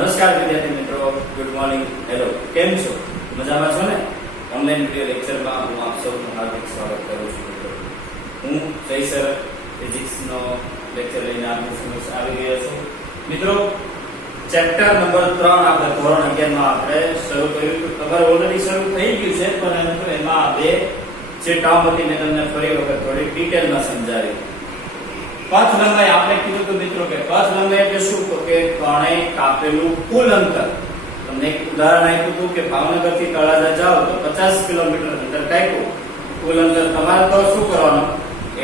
નમસ્કાર વિદ્યાર્થી મિત્રો, ગુડ મોર્નિંગ, હેલો, કેમ છો? મજામાં છો ને? ઓનલાઈન વિડિયો લેક્ચરમાં હું આપ સૌનું હાર્દિક સ્વાગત કરું છું મિત્રો. હું જય સર ફિઝિક્સનો લેક્ચર લઈને આપની સમક્ષ આવી ગયો છું. મિત્રો, ચેપ્ટર નંબર 3 આપણે ધોરણ 11 માં આપણે શરૂ કર્યું હતું. તમારે ઓલરેડી શરૂ થઈ ગયું છે, પરંતુ એમાં બે જે ટર્મ હતી મેં તમને ફરી વખત થોડી ડિટેલમાં સમજાવી. પથ લંબાઈ આપણે કીધું હતું મિત્રો કે પથ લંબાઈ એટલે શું? તો કે કણે કાપેલું કુલ અંતર. તમને એક ઉદાહરણ આપ્યું હતું કે ભાવનગર થી તળાજા જાઓ તો 50 કિલોમીટર અંતર કાપ્યું. કુલ અંતર તમારે તો શું કરવાનું?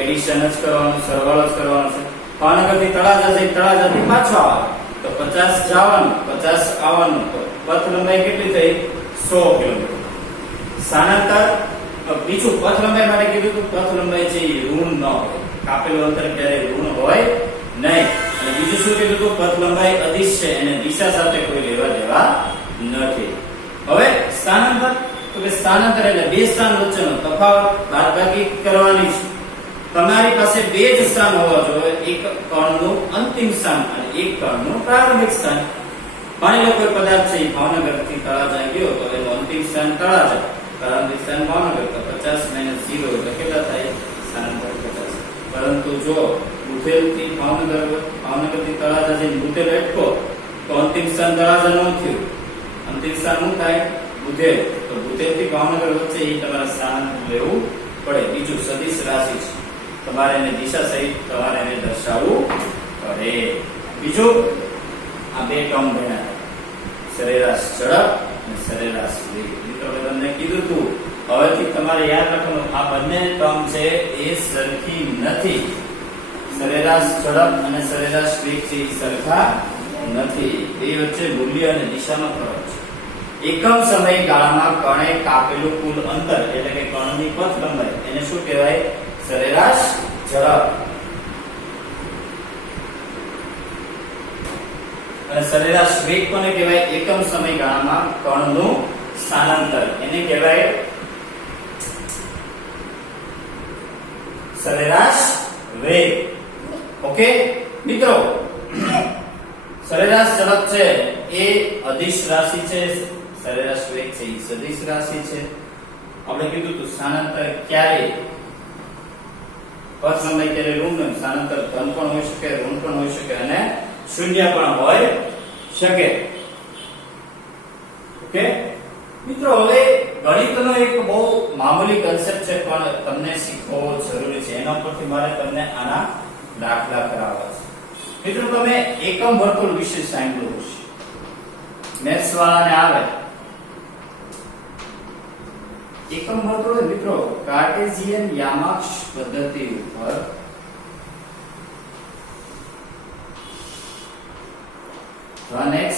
એડિશન જ કરવાનું, સરવાળો જ કરવાનો છે. ભાવનગર થી તળાજા જઈ તળાજાથી પાછો આવવાનું તો 50 જવાનું 50 આવવાનું, તો પથ લંબાઈ કેટલી થઈ? 100 કિલોમીટર. સ્થાનાંતર બીજું પથ લંબાઈ માટે કીધું હતું, પથ લંબાઈ છે એ ઋણ ન હોય, કાપેલું અંતર ક્યારે ઋણ હોય નહીં. અને બીજું શું કીધું હતું? પથ લંબાઈ અદિશ છે, એને દિશા સાથે કોઈ લેવા દેવા નથી. હવે સ્થાનાંતર, તો કે સ્થાનાંતર એટલે બે સ્થાન વચ્ચેનો તફાવત બાદબાકી કરવાની છે. તમારી પાસે બે જ સ્થાન હોવા જોઈએ, એક કણનું અંતિમ સ્થાન અને એક કણનું પ્રારંભિક સ્થાન. માની લો કોઈ પદાર્થ છે ભાવનગર થી તળાજા ગયો તો એનું અંતિમ સ્થાન તળાજા, પ્રારંભિક સ્થાન ભાવનગર, તો 50 - 0 એટલે કેટલા થાય? સ્થાનાંતર 50. પરંતુ જો બુધેલ થી ભાવનગર થી તળાજા જઈને બુધેલ અટકો તો અંતિમ સ્થાન તળાજા ન થયું, અંતિમ સ્થાન શું થાય? બુધેલ. તો બુધેલ થી ભાવનગર વચ્ચે એ તમારે સ્થાનાંતર લેવું પડે. બીજું સદિશ રાશિ છે, તમારે એને દિશા સહિત તમારે એને દર્શાવવું પડે. બીજું આ બે ટર્મ ભણ્યા, સરેરાશ ઝડપ અને સરેરાશ વેગ. મિત્રો મેં તમને કીધું હતું, હવેથી તમારે યાદ રાખવાનું આ બંને ટર્મ છે એ સરખી નથી. સરેરાશ ઝડપ અને સરેરાશ વેગ છે એ સરખા નથી. એ વચ્ચે મૂલ્ય અને દિશાનો ફરક છે. એકમ સમયગાળામાં કણે કાપેલું કુલ અંતર એટલે કે કણની પથ લંબાઈ, એને શું કહેવાય? સરેરાશ ઝડપ. અને સરેરાશ વેગ કોને કહેવાય? એકમ સમયગાળામાં કણનું સ્થાનાંતર, એને કહેવાય સરેરાશ વેગ. ઓકે મિત્રો, સરેરાશ ઝડપ છે એ અદિશ રાશિ છે, સરેરાશ વેગ છે એ સદિશ રાશિ છે. આપણે કીધું હતું સ્થાનાંતર ક્યારે પથ લંબાઈ ક્યારે ઋણ, સ્થાનાંતર ધન પણ હોઈ શકે, ઋણ પણ હોઈ શકે અને શૂન્ય પણ હોઈ શકે. ઓકે મિત્રો, હવે ગણિતનો એક બહુ મામૂલી કન્સેપ્ટ છે પણ તમને શીખવો જરૂરી છે. એના પરથી મારે તમને આના દાખલા કરાવવા છે. મિત્રો તમે એકમ વર્તુળ વિશે સાંભળ્યું હશે, મેથ્સ વાળાને આવે. એકમ વર્તુળ મિત્રો કાર્ટેશિયન યામાક્ષ પદ્ધતિ ઉપર ધન x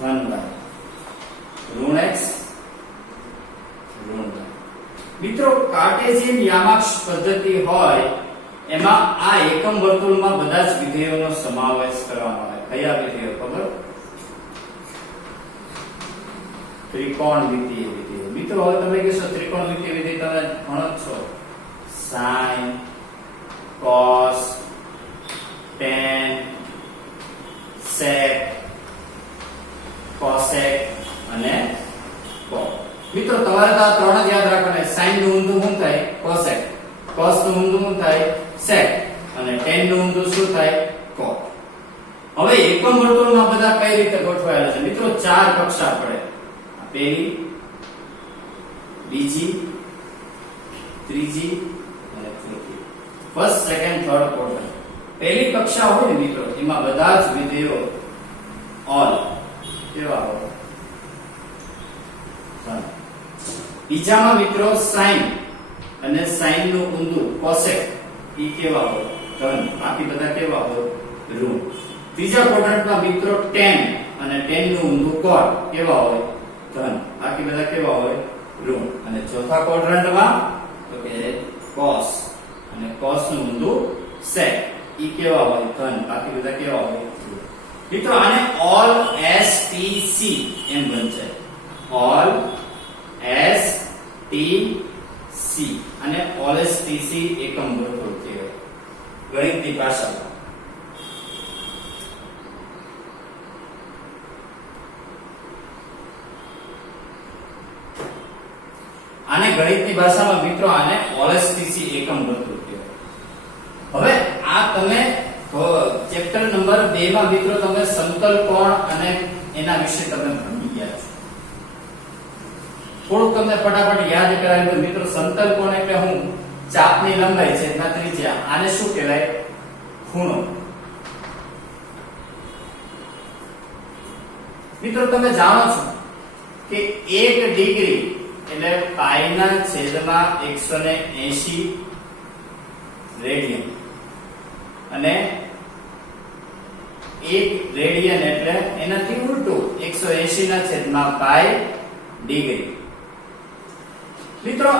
ધન y ઋણ x ઋણ y. મિત્રો કાર્ટેશિયન યામાક્ષ પદ્ધતિ હોય એમાં આ એકમ વર્તુળમાં બધા જ વિધેયોનો સમાવેશ કરવામાં આવે. કયા વિધેયો ખબર? ત્રિકોણમિતિય વિધેયો. મિત્રો હવે તમે કહેશો ત્રિકોણમિતિય વિધેય તમે ભણો છો, sin cos tan sec cosec અને cot. મિત્રો તમારે તો આ ત્રણ જ યાદ રાખવાના. sin નું ઊંધું શું થાય? cosec. cos નું ઊંધું શું થાય? sec. અને tan નું ઊંધું શું થાય? cot. હવે એકમ વર્તુળમાં બધા કઈ રીતે ગોઠવાયેલા છે? મિત્રો ચાર કક્ષા પડે. પહેલી, બીજી, ત્રીજી અને ચોથી. First, second, third quadrant. પહેલી કક્ષા હોય ને મિત્રો, એમાં બધા જ વિધેયો ઓલ કેવા હોય? બીજામાં મિત્રો sin અને sin નું ઊંધું cosec ઈ કેવા હોય? ધન. બાકી બધા કેવા હોય? ઋણ. ત્રીજા ક્વોડ્રન્ટમાં મિત્રો tan અને tan નું ઊંધું cot કેવા હોય? ધન. બાકી બધા કેવા હોય? ઋણ. અને ચોથા ક્વોડ્રન્ટમાં તો કે cos અને cos નું ઊંધું sec ઈ કેવા હોય? ધન. બાકી બધા કેવા હોય? ઋણ. મિત્રો આને all STC એમ બનશે. all STC અને all STC એકમ વર્તુળ કહેવાય. ગણિતની ભાષામાં. ગણિતની ભાષામાં મિત્રો આને ઓલસ્ટીસી એકમ વર્તુળ કહેવાય. હવે આ તમે ચેપ્ટર નંબર 2 માં મિત્રો તમે સમતલ કોણ અને એના વિશે તમે ભણી ગયા છો. થોડુંક તમને ફટાફટ યાદ કરાવી દઉં મિત્રો. સમતલ કોણ એટલે હું ચાપની લંબાઈ છે એના ત્રિજ્યા. આને શું કહેવાય? ખૂણો. મિત્રો તમે જાણો છો કે 1 ડિગ્રી એટલે પાઈ ના છેદમાં 180 રેડિયન અને 1 રેડિયન એટલે એનાથી ઉલટું 180 ના છેદમાં પાઈ ડિગ્રી. મિત્રો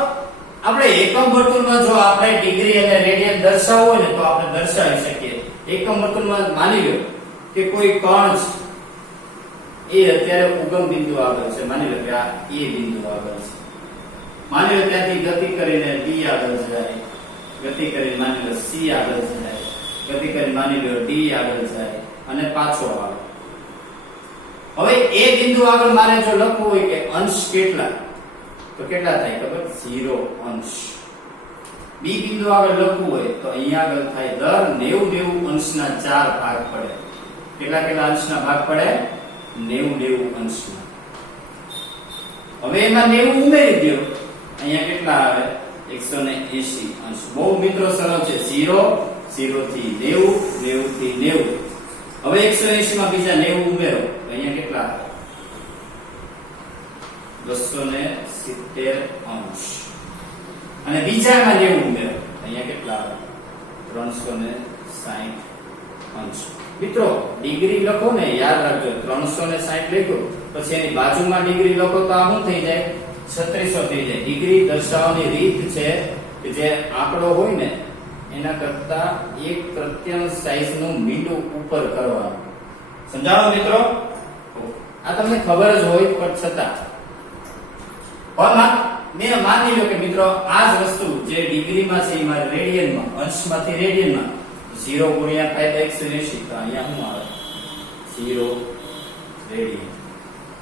આપણે એકમ વર્તુળમાં જો આપણે ડિગ્રી અને રેડિયન દર્શાવવું હોય ને તો આપણે દર્શાવી શકીએ. એકમ વર્તુળમાં માની લો કે કોઈ કણ છે, એ અત્યારે ઉગમ બિંદુ આગળ છે. માની લો કે આ એ બિંદુ આગળ છે. માની લો ત્યાંથી ગતિ કરીને B આગળ જાય, ગતિ કરીને માની લો C આગળ જાય, ગતિ કરીને માની લો D આગળ જાય અને પાછો આવે. હવે એ બિંદુ આગળ મારે જો લખવું હોય કે અંશ કેટલા, તો કેટલા થાય ખબર? 0 અંશ. B બિંદુ આગળ લખવું હોય તો અહીંયા આગળ થાય દર 90 અંશના 4 ભાગ પડે. કેટલા અંશના ભાગ પડે? 90 અંશના. હવે એમાં 90 ઉમેરી દો, અહીંયા કેટલા આવે? 180 અંશ. બહુ મિત્રો સરળ છે. 0 0 થી 90, 90 થી 90. હવે 180 માં બીજા 90 ઉમેરો, અહીંયા કેટલા આવે? 270 અંશ. અને બીજા એમાં 90 ઉમેરો, અહીંયા કેટલા આવે? 360 અંશ. મિત્રો ડિગ્રી લખો ને, યાદ રાખજો 360 લખ્યો પછી એની બાજુમાં ડિગ્રી લખો તો આ શું થઈ જાય? 3600 થઈ જાય. ડિગ્રી દર્શાવવાની રીત છે કે જે આંકડો હોય ને એના કરતા 1/3 સાઈઝનું મીંડું ઉપર કરવાનું. સમજાણો મિત્રો? આ તમને ખબર જ હોય પણ છતાં મેં માની લો કે મિત્રો આ જ વસ્તુ જે ડિગ્રીમાં છે એ મારે રેડિયનમાં, અંશમાંથી રેડિયનમાં 0 ગુણ્યા પાઈ બાય 180 તો અહીંયા શું આવે? 0 રેડિયન.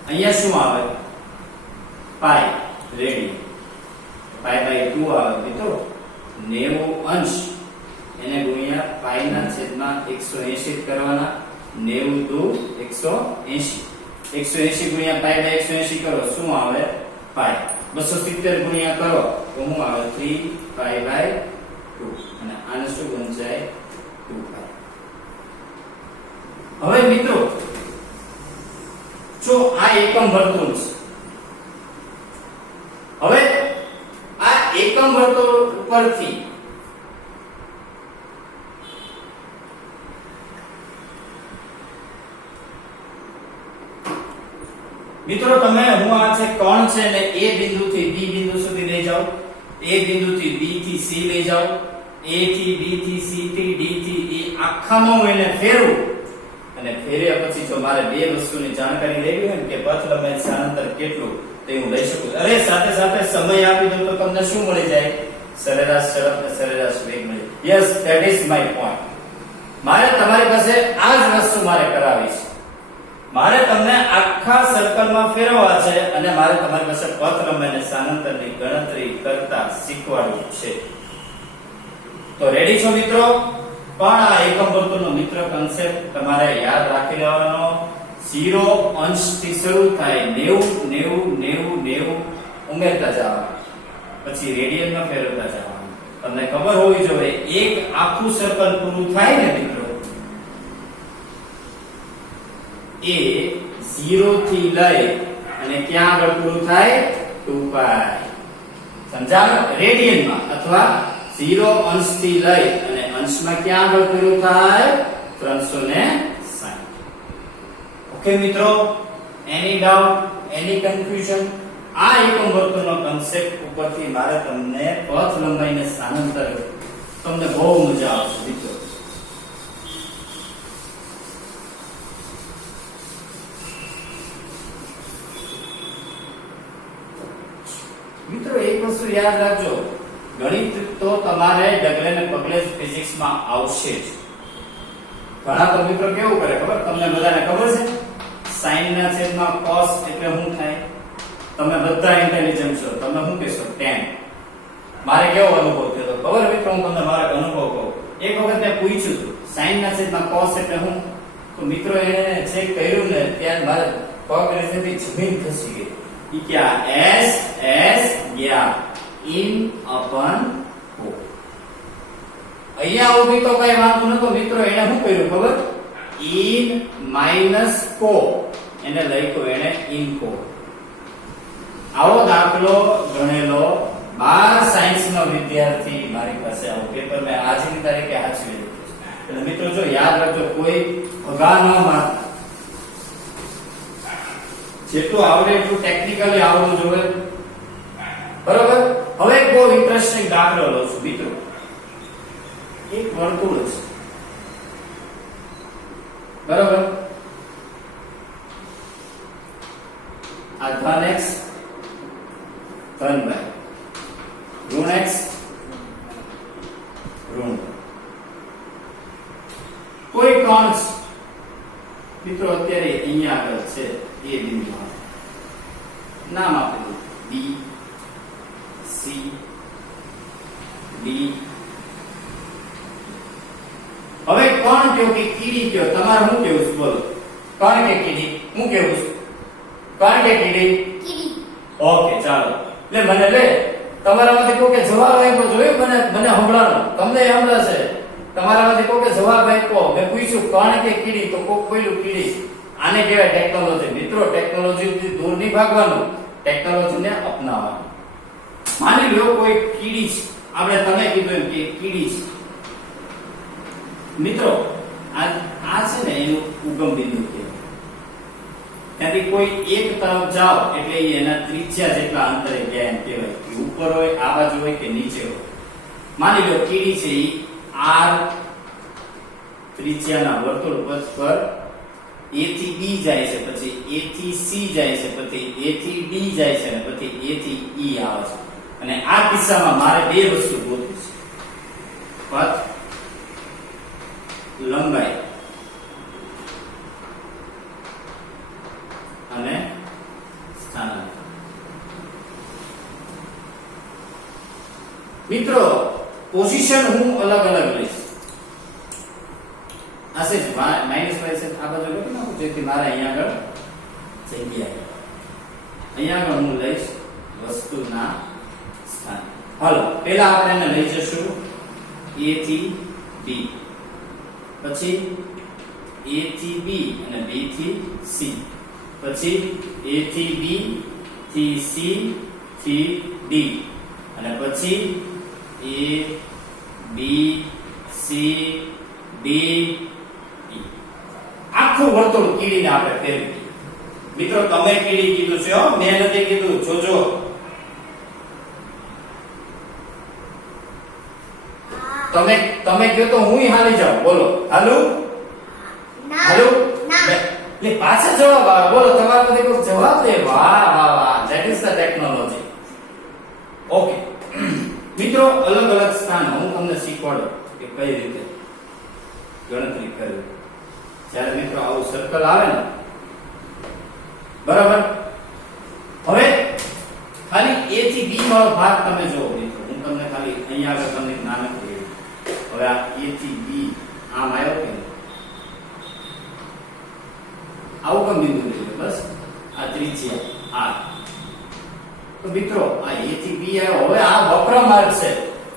અહીંયા શું આવે? પાઈ રેડિયન. પાઈ બાય 2 આવે મિત્રો. 90 અંશ એને ગુણ્યા પાઈ ના છેદમાં 180 કરવાના. 90 દુ 180. 180 ગુણ્યા પાઈ બાય 180 કરો, શું આવે? પાઈ. 270 ગુણ્યા કરો તો શું આવે? 3 પાઈ બાય 2. અને આને શું વંચાય? 2 પાઈ. હવે મિત્રો જો આ એકમ વર્તુળ છે, હવે આ એકમ વર્તુળ ઉપરથી મિત્રો તમે હું આ છે કોણ છે ને A બિંદુથી B બિંદુ સુધી લઈ જાઓ, A બિંદુથી B થી C લઈ જાઓ, A થી B થી C થી D થી E આખામાં હું એને ફેરવું અને ફેર્યા પછી જો મારે બે વસ્તુની જાણકારી લેવી હોય ને કે પથ લંબાઈ સ્થાનાંતર કેટલું તે હું લઈ શકું. અરે સાથે સાથે સમય આપી દઉં તો તમને શું મળી જાય? સરેરાશ ઝડપ અને સરેરાશ વેગ મળી જાય. Yes, that is my point. મારે તમારી પાસે આ જ વસ્તુ મારે કરાવી છે. મારે તમને આખા સર્કલમાં ફેરવવા છે અને મારે તમારી પાસે પથ લંબાઈ અને સ્થાનાંતરની ગણતરી કરતા શીખવાડવું છે. તો રેડી છો મિત્રો? પણ આ એકમ વર્તુળનો મિત્ર કન્સેપ્ટ તમારે યાદ રાખી લેવાનો. 0 અંશથી શરૂ થાય, 90 90 90 90 ઉમેરતા જવાનું, પછી રેડિયનમાં ફેરવતા જવાનું. તમને ખબર હોવી જોઈએ એક આખું સર્કલ પૂરું થાય ને મિત્રો એ 0 થી લઈ અને ક્યાં આગળ પૂરું થાય? 2 પાઈ. સમજાણું? રેડિયનમાં અથવા 0 અંશથી લઈ અને અંશમાં ક્યાં આગળ પૂરું થાય? 360. ઓકે મિત્રો, એની ડાઉટ, એની કન્ફ્યુઝન? આ એકમ વર્તુળનો કન્સેપ્ટ ઉપરથી મારે તમને પથ લંબાઈને સ્થાનાંતર તમને બહુ મજા આવશે મિત્રો. મિત્રો એક વસ્તુ યાદ રાખજો, ગણિત તો તમારે ડગલે ને પગલે ફિઝિક્સમાં આવશે જ. ઘણા તો મિત્રો કેવું કરે ખબર? તમને બધાને ખબર છે sin ના છેદમાં cos એટલે શું થાય? તમે બધા ઇન્ટેલિજન્ટ છો, તમે શું કહેશો 10. મારે કેવો અનુભવ થયો તો ખબર મિત્રો, હું તમને મારો અનુભવ કહું. એક વખત મેં પૂછ્યું હતું sin ના છેદમાં cos એટલે હું, તો મિત્રો એને ચેક કર્યું ને ત્યારે મારે પગ નીચેથી જમીન ખસી ગઈ. ઈ કે આ s ગયા in upon co. અહીંયા ઉભી તો કઈ વાંધો નતો મિત્રો, એને શું કર્યું ખબર, in minus co એને લખ્યું એને in co. આવો દાખલો ગણેલો 12 સાયન્સ નો વિદ્યાર્થી મારી પાસે આવો પેપર મેં આજની તારીખે હાચવી લીધું છે. એટલે મિત્રો જો યાદ રાખજો, કોઈ ભગા ન મારતા, જેટલું આવડે એટલું ટેકનિકલી આવડવું જોઈએ. બરોબર. હવે એક બહુ ઇન્ટરેસ્ટિંગ દાખલો લઉં છું મિત્રો. એક વર્તુળ છે, બરોબર, આ ધન x ધન y, ઋણ x ઋણ y. કોઈ કણ મિત્રો અત્યારે અહીંયા આગળ છે એ બિંદુ, નામ આપેલું B C D. હવે કણ કયો કે કીડી કયો, તમારે શું કેવું છે બોલો? કણ કે કીડી? હું કેવું છું કણ કે કીડી? કીડી. ઓકે ચાલો, લે મને લે તમારામાંથી કોઈ કે જવાબ આપ્યો જોયું, મને સંભળાનો, તમને સંભળાશે. તમારામાંથી કોઈ કે જવાબ આપ્યો, મેં પૂછ્યું કણ કે કીડી, તો કોક બોલ્યું કીડી. આને કહેવાય ટેકનોલોજી. મિત્રો ટેકનોલોજીથી દૂર નહીં ભાગવાનું, ટેકનોલોજીને અપનાવવાનું. માની લો કોઈ કીડી છે, આપણે તમે કીધું એમ કે કીડી છે મિત્રો, આ છે ને એનું ઉગમ બિંદુ કહેવાય. ત્યાંથી કોઈ એક તરફ જાઓ એટલે એના ત્રિજ્યા જેટલા અંતરે ગયા એમ કહેવાય, કે ઉપર હોય, આ બાજુ હોય કે નીચે હોય. માની લો કીડી છે ઈ r ત્રિજ્યાના વર્તુળ પથ પર a થી b જાય છે, પછી a થી c જાય છે, પછી a થી d જાય છે, અને પછી a થી e આવે છે. અને આ કિસ્સામાં મારે બે વસ્તુ ગોતવી છે, પથ લંબાઈ અને સ્થાનાંતર. મિત્રો પોઝિશન હું અલગ અલગ લઈશ. આસે જ માઈનસ y આ બાજુ લખી નાખું, જેથી મારે અહીંયા આગળ જગ્યા, અહીંયા આગળ હું લઈશ વસ્તુના સ્થાન. હાલો પહેલા આપણે એને લઈ જશું a થી b, પછી a થી b અને b થી c, પછી a થી b થી c થી d, અને પછી a b c d e. આખું વર્તુળ કીડીને આપણે ફેરવી. મિત્રો તમે કીડી કીધું છે હો, મેં નથી કીધું, જોજો. તમે કહો તો હું હાલી જાઉં, બોલો હાલો હાલો. લે પાછા જવાબ આવે, બોલો તમારા બધે કોઈ જવાબ દે. વાહ વાહ વાહ, that is the technology. Okay મિત્રો, અલગ અલગ સ્થાન હું તમને શીખવાડું કે કઈ રીતે ગણતરી કરવી. જ્યારે મિત્રો આવું સર્કલ આવે ને, બરાબર, હવે ખાલી a થી b વાળો ભાગ તમે જુઓ મિત્રો. હું તમને ખાલી અહીંયા આગળ તમને નાનકડી, હવે આ a થી b આમ આવ્યો કે આવું કમ બિંદુ લીધું, બસ આ ત્રિજ્યા r. તો મિત્રો આ a થી b આવ્યો. હવે આ વક્ર માર્ગ છે.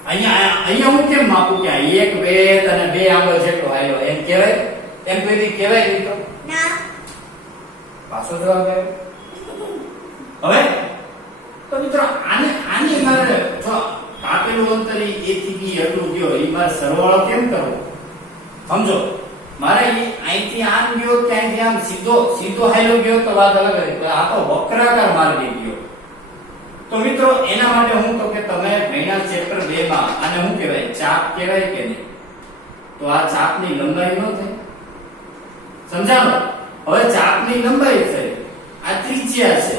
અહીંયા હું કેમ માપું કે આ 1 2 અને 2 આંગળ જેટલો આવ્યો એમ કહેવાય? એમ કોઈ કહેવાય મિત્રો? ના. પાછો જવાબ આવ્યો. હવે તો મિત્રો આની મારે જો કાપેલું અંતર a થી b એટલું ગયો, એ મારે સરવાળો કેમ કરવો સમજો. મારે અહીંથી આમ ગયો કે અહીંથી આમ સીધો હાલ્યો ગયો તો વાત અલગ હતી, આ તો વક્રાકાર માર્ગે ગયો. તો મિત્રો એના માટે હું તો કે તમે મહિના ચેપ્ટર 2 માં આને શું કહેવાય, ચાપ કહેવાય કે નહીં? તો આ ચાપની લંબાઈ નો થાય, સમજાણો? હવે ચાપની લંબાઈ છે, આ ત્રિજ્યા છે,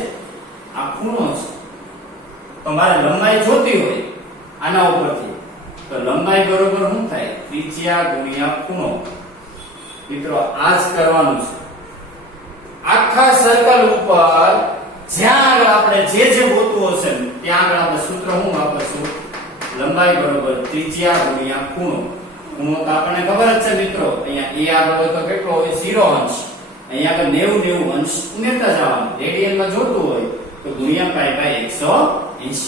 આ ખૂણો છે. તો મારે લંબાઈ જોતી હોય આના ઉપરથી, તો લંબાઈ બરોબર શું થાય, ત્રિજ્યા ગુણ્યા ખૂણો. મિત્રો આ જ કરવાનું છે. આખા સર્કલ ઉપર જ્યાં આગળ આપણે જે ગોતવું હશે ને ત્યાં આગળ આપણે સૂત્ર શું વાપરશું? લંબાઈ બરોબર ત્રિજ્યા ગુણ્યા ખૂણો. ખૂણો તો આપણને ખબર જ છે મિત્રો, અહીંયા a આગળ હોય તો કેટલો હોય? 0 અંશ. અહીંયા આગળ 90 અંશ ઉમેરતા જવાનું. રેડિયનમાં જોતું હોય તો ગુણ્યા પાઈ 180.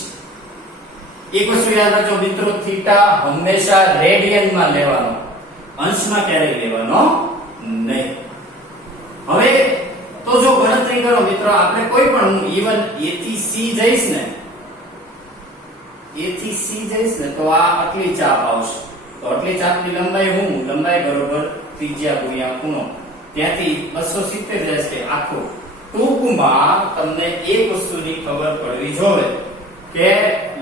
એક વસ્તુ યાદ રાખજો મિત્રો, થીટા હંમેશા રેડિયનમાં લેવાનો, અંશમાં ક્યારેય લેવાનો નહીં. હવે તો જો ગણતરી કરો મિત્રો, આપણે કોઈ પણ ઇવન a થી c જઈશ ને, તો આ આટલી ચાપ આવશે. તો આટલી ચાપની લંબાઈ હું? લંબાઈ બરોબર ત્રિજ્યા ગુણ્યા ખૂણો. ત્યાંથી 270 જશે આખો. ટૂંકમાં તમને એક વસ્તુની ખબર પડવી જોઈએ કે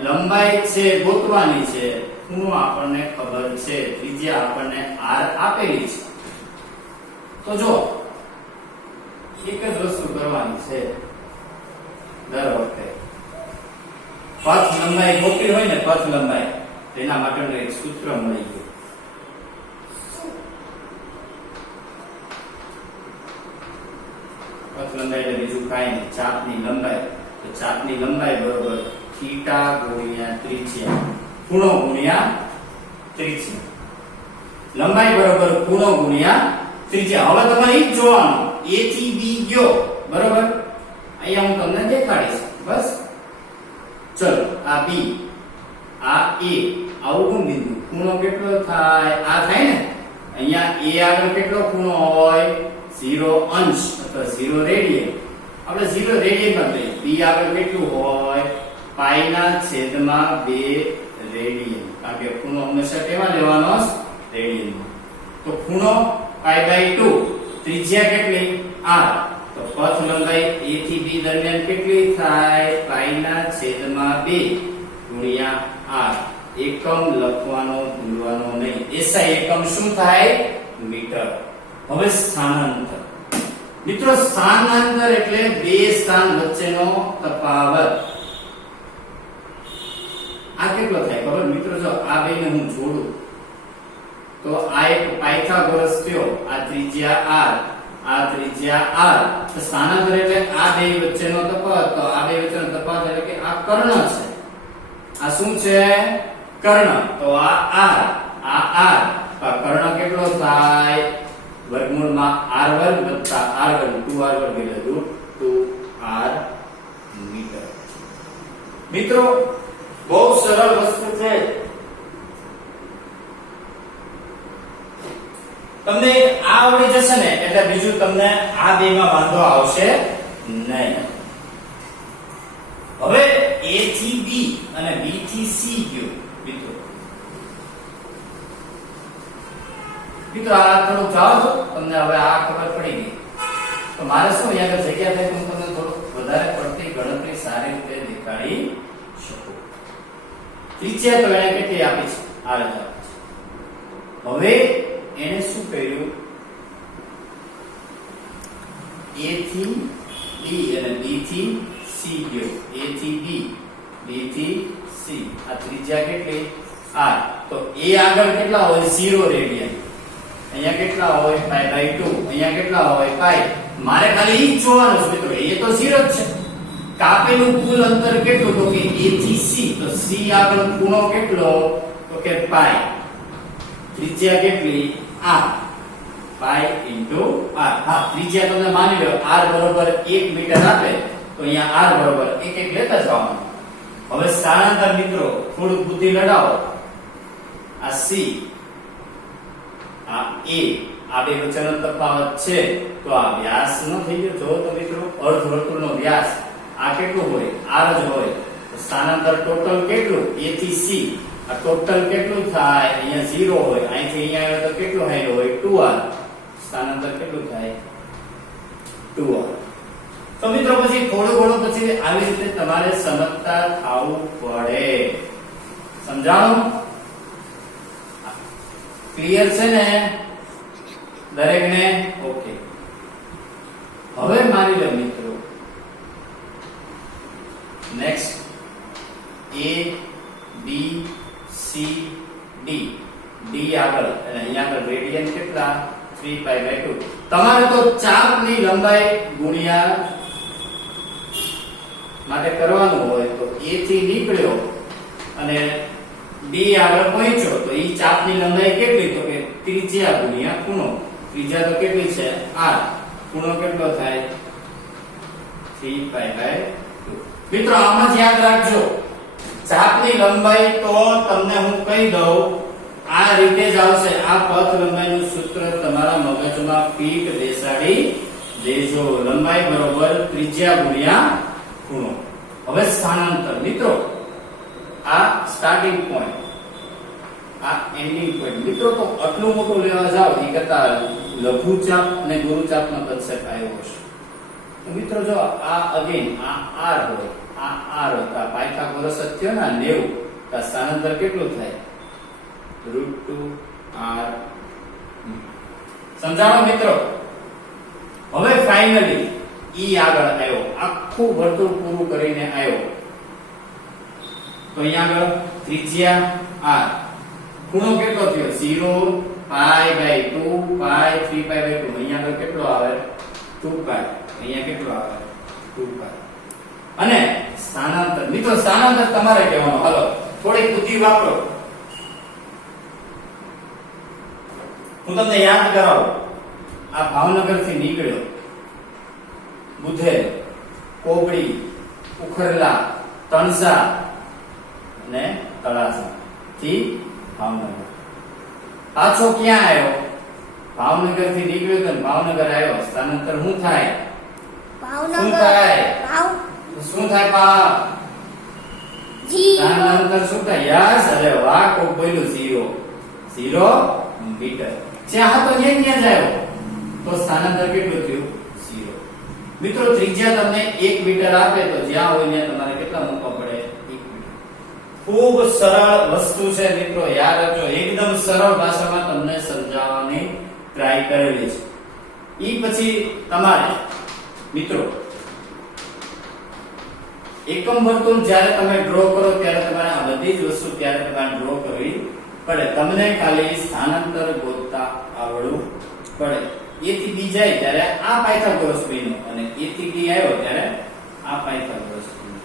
લંબાઈ છે ગોતવાની છે, ખૂણો આપણને ખબર છે, ત્રિજ્યા આપણને r આપેલી છે. તો જો એક જ વસ્તુ કરવાની છે દર વખતે. પથ લંબાઈ ગોતવી હોય ને, પથ લંબાઈ, તેના માટેનું એક સૂત્ર મળી ગયું. પથ લંબાઈ એટલે બીજું કાંઈ નહીં, ચાપની લંબાઈ. તો ચાપની લંબાઈ બરોબર થીટા ગુણ્યા ત્રિજ્યા, ખૂણો ગુણ્યા ત્રિજ્યા. લંબાઈ બરોબર ખૂણો ગુણ્યા ત્રિજ્યા. હવે તમારે ઈ જ જોવાનું, a થી b ગયો બરોબર, અહીંયા હું તમને દેખાડીશ બસ. ચલો આ b, આ a, આવું બિંદુ, ખૂણો કેટલો થાય? આ થાય ને. અહીંયા a આગળ કેટલો ખૂણો હોય? 0 અંશ અથવા 0 રેડિયન. આપણે 0 રેડિયન માં લઈએ. b આગળ કેટલું હોય? પાઈ ના છેદમાં 2 રેડિયન. કારણ કે ખૂણો હંમેશા કેવા લેવાનો? રેડિયનમાં. તો ખૂણો પાઈ/2, ત્રિજ્યા કેટલી? r. તો પથ લંબાઈ a થી b દરમિયાન કેટલી થાય? પાઈ ના છેદમાં 2 ગુણ્યા r. એકમ લખવાનો ભૂલવાનો નહીં. એસઆઈ એકમ શું થાય? મીટર. હવે સ્થાનાંતર મિત્રો, સ્થાનાંતર એટલે બે સ્થાન વચ્ચેનો તફાવત. આ કેટલો થાય ખબર મિત્રો? જો આ બેને હું જોડું તો આ એક પાયથાગોરસ થયો, આ ત્રિજ્યા r, આ ત્રિજ્યા r. તો સ્થાનાંતર એટલે આ બે વચ્ચેનો તફાવત. તો આ બે વચ્ચેનો તફાવત એટલે કે આ કર્ણ છે. આ શું છે? કર્ણ. તો આ r, આ r. તો કર્ણ કેટલો થાય? વર્ગમૂળમાં r² વત્તા r², 2r² એટલે √2r મીટર. મિત્રો બહુ સરળ વસ્તુ છે. તમને આ આવડી જશે ને એટલે બીજું તમને આ બેમાં વાંધો આવશે નહીં. હવે a થી b અને b થી c ગયો મિત્રો આ થોડું જાઓ તો તમને હવે આ ખબર પડી ગઈ. તો મારે શું અહીંયા જગ્યા થાય તો હું તમને થોડું વધારે પડતી ગણતરી સારી રીતે દેખાડી શકું. ત્રિજ્યા તો એને કેટલી આપી છે? આ રીતે આપી છે. હવે એને શું કર્યું? a થી b અને b થી c ગયો. a થી b, b થી c. આ ત્રિજ્યા કેટલી? r. તો a આગળ કેટલા હોય? 0 રેડિયન. અહીંયા કેટલા હોય? પાઈ/2. અહીંયા કેટલા હોય? પાઈ. મારે ખાલી ઈ જ જોવાનું છે મિત્રો, એ તો 0 જ છે. કાપેલું કુલ અંતર કેટલું? તો કે a થી c. તો c આગળ ખૂણો કેટલો? તો કે પાઈ. ત્રિજ્યા કેટલી? r. પાઈ * r. હા, ત્રિજ્યા તમને માની લો r બરોબર 1 મીટર આપે તો અહીંયા r બરોબર 1 લેતા જવાનું. હવે સ્થાનાંતર મિત્રો થોડું બુદ્ધિ લડાવો. આ c, આ a, આ બે વચ્ચેનો તફાવત છે તો આ વ્યાસ નો થઈ ગયો. જો તો મિત્રો અર્ધવર્તુળનો વ્યાસ આ કેટલું હોય? r જ હોય. તો સ્થાનાંતર ટોટલ કેટલું? a થી c. આ ટોટલ કેટલું થાય? અહીંયા 0 હોય, અહીંથી અહીંયા આવે તો કેટલું હાલ્યો હોય? 2r. સ્થાનાંતર કેટલું થાય? 2r. તો મિત્રો પછી થોડું ઘણું પછી આવી રીતે તમારે સમજતા થવું પડે. સમજાણું? ક્લિયર છે ને દરેકને? ઓકે. હવે માની લો મિત્રો next a b c d. d આગળ અને અહીંયા આગળ રેડિયન કેટલા? 3π/2. તમારે તો ચાપની લંબાઈ ગુણ્યા માટે કરવાનું હોય તો A થી નીકળ્યો અને B આગળ પહોંચ્યો તો ઈ ચાપની લંબાઈ કેટલી તો કે ત્રિજ્યા ગુણ્યા ખૂણો. ત્રિજ્યા તો કેટલી છે r, ખૂણો કેટલો થાય 3π/2. મિત્રો આમાં જ યાદ રાખજો ચાપની લંબાઈ તો તમને હું કહી દઉં આ રીતે જ આવશે. આ પથ લંબાઈનું સૂત્ર તમારા મગજમાં ફીટ બેસાડી દેજો. લંબાઈ બરોબર ત્રિજ્યા ગુણ્યા ખૂણો. હવે સ્થાનાંતર મિત્રો આ સ્ટાર્ટિંગ પોઈન્ટ, આ એન્ડિંગ પોઈન્ટ. મિત્રો તો આટલું મોટું લેવા જાવ એ કરતા લઘુચાપ અને ગુરુચાપનો કન્સેપ્ટ આવ્યો છે. તો મિત્રો જો આ અગેન આ r હોય, આ r હોય તો આ પાયથાગોરસ જ થયો ને 90. તો સ્થાનાંતર કેટલું થાય √2r. સમજાણો મિત્રો? હવે ફાઇનલી ઈ આગળ આવ્યો, આખું વર્તુળ પૂરું કરીને આવ્યો. તો અહીંયા આગળ ત્રિજ્યા r, ખૂણો કેટલો થયો 0, π/2, π, 3π/2. અહીંયા આગળ કેટલો આવે 2π, અહીંયા કેટલો આવે 2π. અને સ્થાનાંતર મિત્રો સ્થાનાંતર તમારે કહેવાનું. હાલો થોડીક બુદ્ધિ વાપરો, હું તમને યાદ કરાવું. આ ભાવનગર થી નીકળ્યો, બુધેલ, કોબડી, ઉખરલા, તણસા અને તળાજા થી ભાવનગર. પાછો ક્યાં આવ્યો? ભાવનગર થી નીકળ્યો તો ભાવનગર આવ્યો. સ્થાનાંતર શું થાય? શું થાય? શું થાય પા? સ્થાનાંતર શું થાય? યસ, અરે વાહ, કોક બોલ્યું 0 મીટર. જ્યાં હતો ત્યાં જ આવ્યો તો સ્થાનાંતર કેટલું થયું 0. મિત્રો ત્રિજ્યા તમને 1 મીટર આપે તો જ્યાં હોય ત્યાં તમારે કેટલા મૂકવા પડે 1 મીટર. ખૂબ સરળ વસ્તુ છે મિત્રો, યાદ રાખજો. એકદમ સરળ ભાષામાં તમને સમજાવવાની ટ્રાય કરેલી છે. ઈ પછી તમારે મિત્રો એકમ વર્તુળ જ્યારે તમે ડ્રો કરો ત્યારે તમારે આ બધી જ વસ્તુ ત્યારે તમારે ડ્રો કરવી પડે. તમને ખાલી સ્થાનાંતર ગોતતા આવડવું પડે. A થી B જાય ત્યારે આ પાયથાગોરસ બન્યો અને A થી D આવ્યો ત્યારે આ પાયથાગોરસ બન્યો.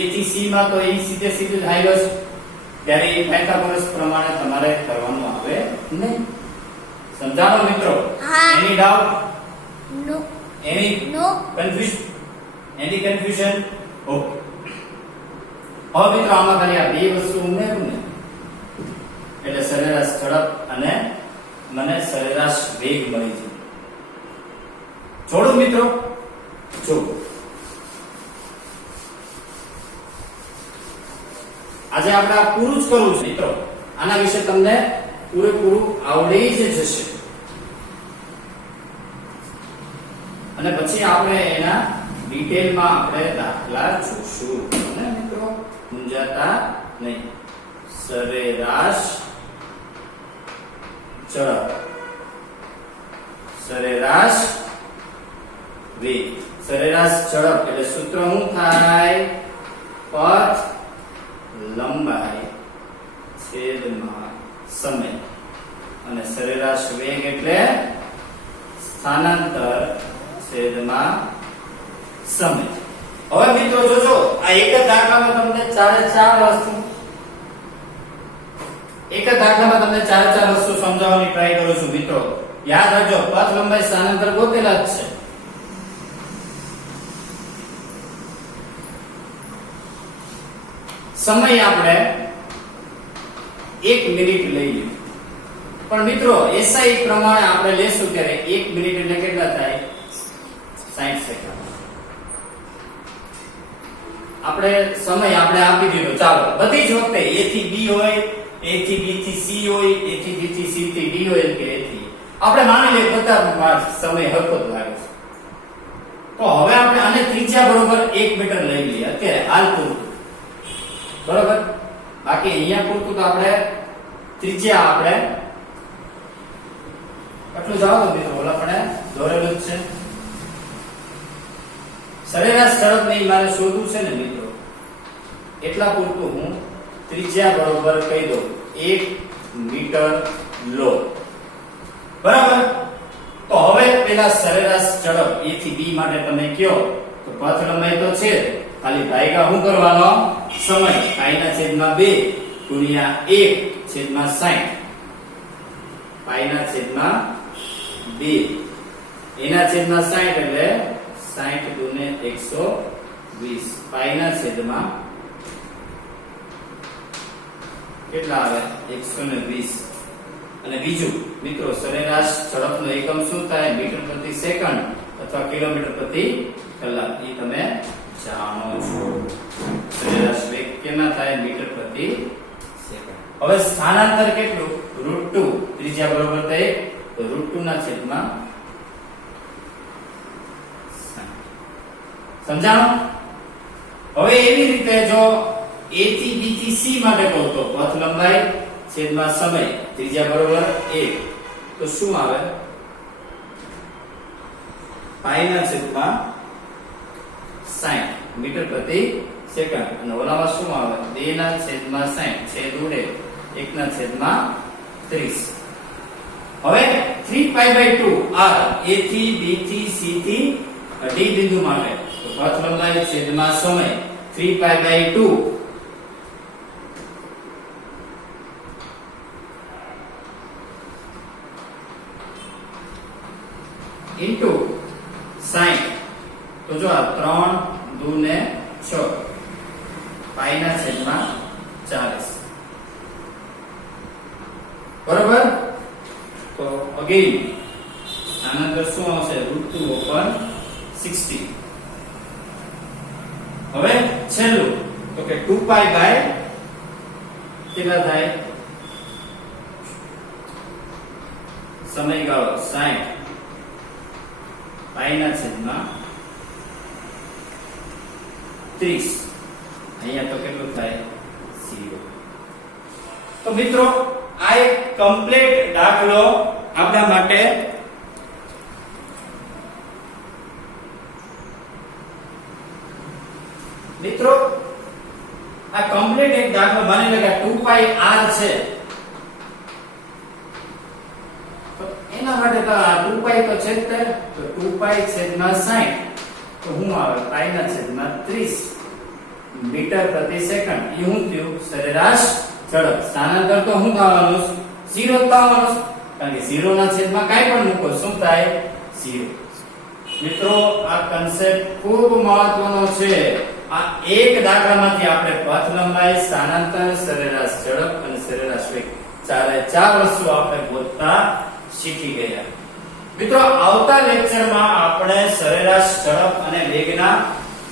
A થી C માં તો એ સીધે સીધું જ આવ્યો છે ત્યારે એ પાયથાગોરસ પ્રમાણે તમારે કરવાનું આવે નહીં. સમજાણો મિત્રો? Any doubt? No. Any no confusion? Any confusion? Okay. હવે મિત્રો આમાં ખાલી આ બે વસ્તુ ઉમેરું ને એટલે સરેરાશ ઝડપ અને મને સરેરાશ વેગ મળી જાય. જોડો મિત્રો, જો આજે આપણે આ પૂરું જ કરવું છે મિત્રો. આના વિશે તમને પૂરેપૂરું આવડી જ જશે અને પછી આપણે એના ડિટેલમાં આપણે દાખલા જોશું. અને મિત્રો મૂંઝાતા નહીં. સરેરાશ ઝડપ, સરેરાશ વેગ. સરેરાશ ઝડપ એટલે સૂત્ર શું થાય? પથ લંબાઈ છેદમાં સમય. અને સરેરાશ વેગ એટલે સ્થાનાંતર છેદમાં સમય. હવે મિત્રો જોજો, આ એક જ દાખલામાં તમને ચારે ચાર વસ્તુ સમજાવવાની ટ્રાય કરું છું મિત્રો. યાદ રાખજો, પથ લંબાઈ સ્થાનાંતર ગોતેલા જ છે. સમય આપણે 1 મિનિટ લઈએ, પણ મિત્રો એસઆઈ પ્રમાણે આપણે લેશું ત્યારે 1 મિનિટ એટલે કેટલા થાય? 60 સેકન્ડ. આપણે સમય આપણે આપી દીધો. ચાલો બધી જ વખતે A થી B હોય, A થી B થી C હોય, A થી B થી C થી D હોય કે A થી આપણે માની લઈએ બધા સમય હરખો જ લાગે છે. તો હવે આપણે આને ત્રિજ્યા બરોબર 1 મીટર લઈ લઈએ અત્યારે હાલ પૂરતું, બરોબર. બાકી અહીંયા પૂરતું તો આપણે ત્રિજ્યા આપણે આટલું જાવ તો મિત્રો ઓલા પણ દોરેલું જ છે. સરેરાશ ઝડપ નહીં મારે શોધવું છે ને મિત્રો, એટલા પૂરતું હું ત્રિજ્યા બરોબર કહી દઉં 1 મીટર લો, બરાબર. તો હવે પેલા સરેરાશ ઝડપ A થી B માટે તમે કયો તો પથ લંબાઈ તો છે ખાલી ભાગ્યા શું કરવાનો સમય પાઈ ના છેદમાં 2 ગુણ્યા 1 છેદમાં 60 પાઈ ના છેદમાં 2 એના છેદમાં 60 એટલે 60 દુને 120 પાઈ ના છેદમાં કેટલા આવે 120 અને બીજું મિત્રો સરેરાશ ઝડપનો એકમ શું થાય મીટર પ્રતિ સેકન્ડ અથવા કિલોમીટર પ્રતિ કલાક એ તમે જાણો છો સરેરાશ વેગ કેમાં થાય મીટર પ્રતિ સેકન્ડ હવે સ્થાનાંતર કેટલું √2 ત્રિજ્યા બરોબર થાય તો √2 ના છેદમાં સમજાણો હવે એવી રીતે જો A થી B થી C માટે કહું તો પથ લંબાઈ છેદમાં સમય ત્રિજ્યા બરોબર 1 તો શું આવે પાઈ ના છેદમાં 60 મીટર પ્રતિ સેકન્ડ અને ઓલામાં શું આવે 2 ના છેદમાં 60 છેદ ઉડે 1 ના છેદમાં 30 હવે 3π/2 r A થી B થી C થી D બિંદુ માટે તો પથ લંબાઈ છેદમાં સમય 3π/2 into 60 તો જો આ 3 દુને 6 પાઈ ના છેદમાં 40 બરોબર તો અગેન આનંતર શું આવશે √2/60 હવે છેલ્લું તો કે 2π બાય કેટલા થાય સમયગાળો 60 પાઈ ના છેદમાં 30 અહીંયા તો કેટલું થાય 0 તો મિત્રો આ એક કમ્પ્લીટ દાખલો આપણા માટે મિત્રો આ કમ્પ્લીટ એક દાખલો માની લો કે 2π r છે એના માટે તો આ 2π તો છે તો 2π છેદમાં 60 તો હું આવે પાઈ ના છેદમાં 30 મીટર પ્રતિ સેકન્ડ એ હું થયું સરેરાશ ઝડપ સ્થાનાંતર તો હું આવવાનું 0 આવવાનું કારણ કે 0 ના છેદમાં કાઈ પણ મૂકો શું થાય 0 મિત્રો આ કન્સેપ્ટ ખૂબ મહત્વનો છે આ એક દાખલામાંથી આપણે પથ લંબાઈ સ્થાનાંતર સરેરાશ ઝડપ અને સરેરાશ વેગ ચાર વસ્તુ આપણે ગોતતા શીખી ગયા મિત્રો આવતા લેક્ચરમાં આપણે સરેરાશ ઝડપ અને વેગના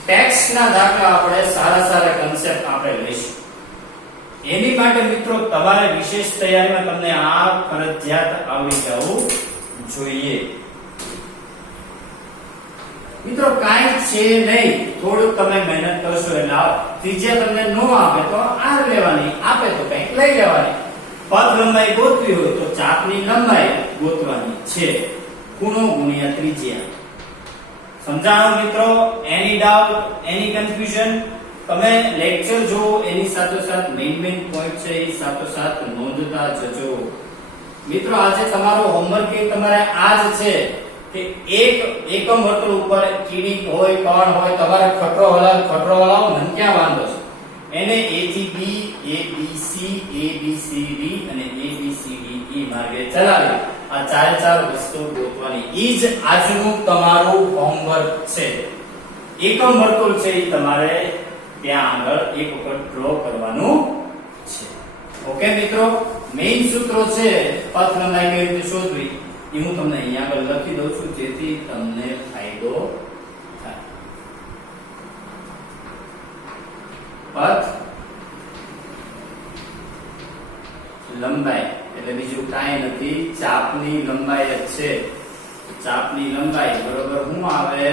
ટેક્સના દાખલા આપણે સારા કન્સેપ્ટ આપણે લઈશું એની માટે મિત્રો તમારે વિશેષ તૈયારીમાં તમને આ ફરજિયાત આવડી જવું જોઈએ મિત્રો કાઈ છે નહીં થોડું તમે મહેનત કરશો એટલે ત્રિજ્યા તમને નો આપે તો r લેવાની આપે તો કંઈક લઈ લેવાની પથ લંબાઈ ગોતવી હોય તો ચાપની લંબાઈ ગોતવાની છે ખૂણો ગુણ્યા ત્રિજ્યા સમજાણો મિત્રો એની ડાઉટ એની કન્ફ્યુઝન તમે લેક્ચર જો એની સાથોસાથ મેઇન પોઈન્ટ છે એ સાથોસાથ નોંધતા જજો મિત્રો આજે તમારો હોમવર્ક એ તમારે આ જ છે કે એક એકમ વર્તુળ ઉપર કીડી હોય કણ હોય તમારે ખટરો હલાવો મને ક્યાં વાંધો છે એને a થી b a b c a b c d અને a b c d e માર્ગે ચલાવી આ ચાર વસ્તુ ગોતવાની ઈ જ આજનું તમારું હોમવર્ક છે એકમ વર્તુળ છે એ તમારે ત્યાં આગળ એક વખત ડ્રો કરવાનું છે ઓકે મિત્રો મેઇન સૂત્રો છે પથ લંબાઈ કેવી રીતે શોધવી એ હું તમને અહીંયા આગળ લખી દઉં છું જેથી તમને ફાયદો થાય પથ લંબાઈ એટલે બીજું કાંઈ નથી ચાપની લંબાઈ જ છે ચાપની લંબાઈ બરોબર શું આવે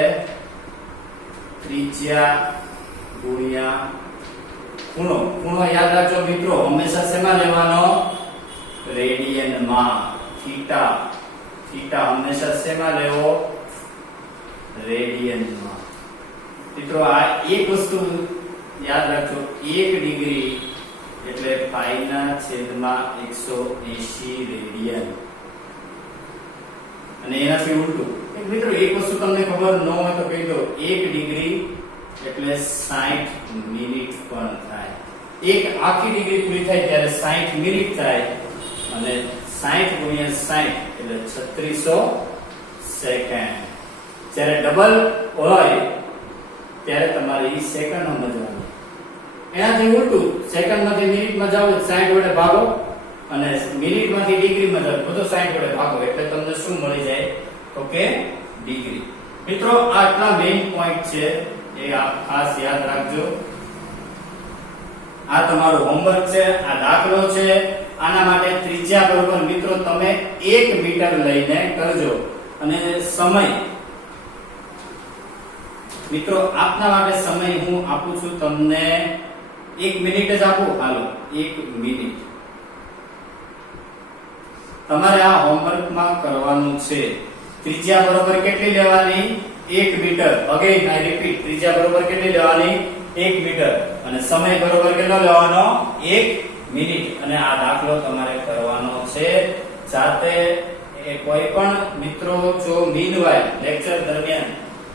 ત્રિજ્યા ગુણ્યા ખૂણો યાદ રાખજો મિત્રો હંમેશા શેમાં લેવાનો રેડિયનમાં થીટા હંમેશા શેમાં લેવો રેડિયનમાં મિત્રો આ એક વસ્તુ યાદ રાખજો 1 ડિગ્રી એટલે પાઈ ના છેદમાં 180 રેડિયન અને એનાથી ઉલટું મિત્રો એક વસ્તુ તમને ખબર ન હોય તો કહી દો 1 ડિગ્રી એટલે 60 મિનિટ પણ થાય. એક આખી ડિગ્રી પૂરી થાય ત્યારે 60 મિનિટ થાય અને 60 ગુણ્યા 60 એટલે 3600 સેકન્ડ. જ્યારે ડબલ હોય ત્યારે તમારે ઈ સેકન્ડ સમજવાનું. એનાથી ઉલટું સેકન્ડમાંથી મિનિટમાં જાવ 60 વડે ભાગો અને મિનિટમાંથી ડિગ્રીમાં જાવ તો 60 વડે ભાગો એટલે તમને શું મળી જાય તો કે ડિગ્રી. મિત્રો આટલા મેઇન પોઈન્ટ છે એ આપ ખાસ યાદ રાખજો. આ તમારું હોમવર્ક છે, આ દાખલો છે. આના માટે ત્રિજ્યા બરોબર મિત્રો તમે 1 મીટર લઈને કરજો અને સમય મિત્રો આપના માટે સમય હું આપું છું તમને 1 મિનિટ જ આપું. હાલો 1 મિનિટ તમારે આ હોમવર્કમાં કરવાનું છે. ત્રિજ્યા બરોબર કેટલી લેવાની 1 મીટર. અગેન આઈ રિપીટ, ત્રિજ્યા બરોબર કેટલી લેવાની 1 મીટર અને સમય બરોબર કેટલો લેવાનો 1 મિનિટ. અને આ દાખલો તમારે કરવાનો છે જાતે. કોઈ પણ મિત્રો જો મીનવાઇલ લેક્ચર દરમિયાન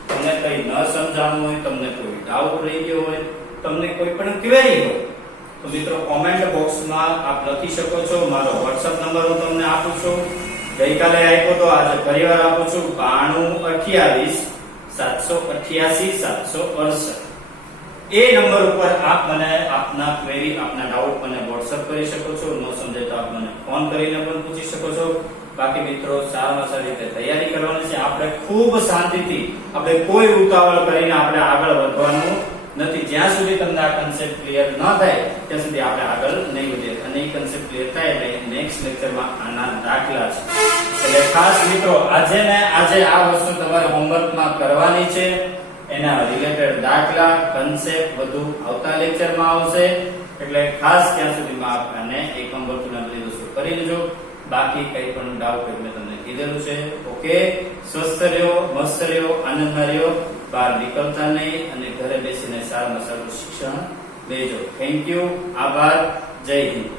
તમને કઈ ન સમજાણું હોય, તમને કોઈ ડાઉટ રહી ગયો હોય, તમને કોઈ પણ ક્વેરી હોય તો મિત્રો કોમેન્ટ બોક્સમાં આપ લખી શકો છો. મારો WhatsApp નંબર હું તમને આપું છું. ગઈકાલે આપ્યો તો આજે ફરીવાર આપું છું 9228 788 768. એ નંબર ઉપર આપ મને આપના ક્વેરી, આપના ડાઉટ મને WhatsApp કરી શકો છો. ન સમજાય તો આપ મને ફોન કરીને પણ પૂછી શકો છો. બાકી મિત્રો સારામાં સારી રીતે તૈયારી કરવાની છે. આપણે ખૂબ શાંતિથી, આપણે કોઈ ઉતાવળ કરીને આપણે આગળ વધવાનું નથી. જ્યાં સુધી તમને આ કન્સેપ્ટ ક્લિયર ન થાય ત્યાં સુધી આપણે આગળ નહીં વધીએ. અને એ કન્સેપ્ટ ક્લિયર થાય એટલે નેક્સ્ટ લેક્ચરમાં આના દાખલા છે. એટલે ખાસ મિત્રો આજે આ વસ્તુ તમારે હોમવર્કમાં કરવાની છે. એના રિલેટેડ દાખલા, કન્સેપ્ટ બધું આવતા લેક્ચરમાં આવશે. એટલે ખાસ ત્યાં સુધીમાં આપણે એકમ વર્તુળના બધી વસ્તુ કરી લેજો. બાકી કઈ પણ ડાઉટ હોય મેં તમને કીધેલું છે. ઓકે, સ્વસ્થ રહ્યો, મસ્ત રહ્યો, આનંદમાં રહ્યો, બહાર નીકળતા નહીં અને ઘરે બેસીને સારામાં સારું શિક્ષણ લેજો. થેન્ક યુ, આભાર, જય હિન્દ.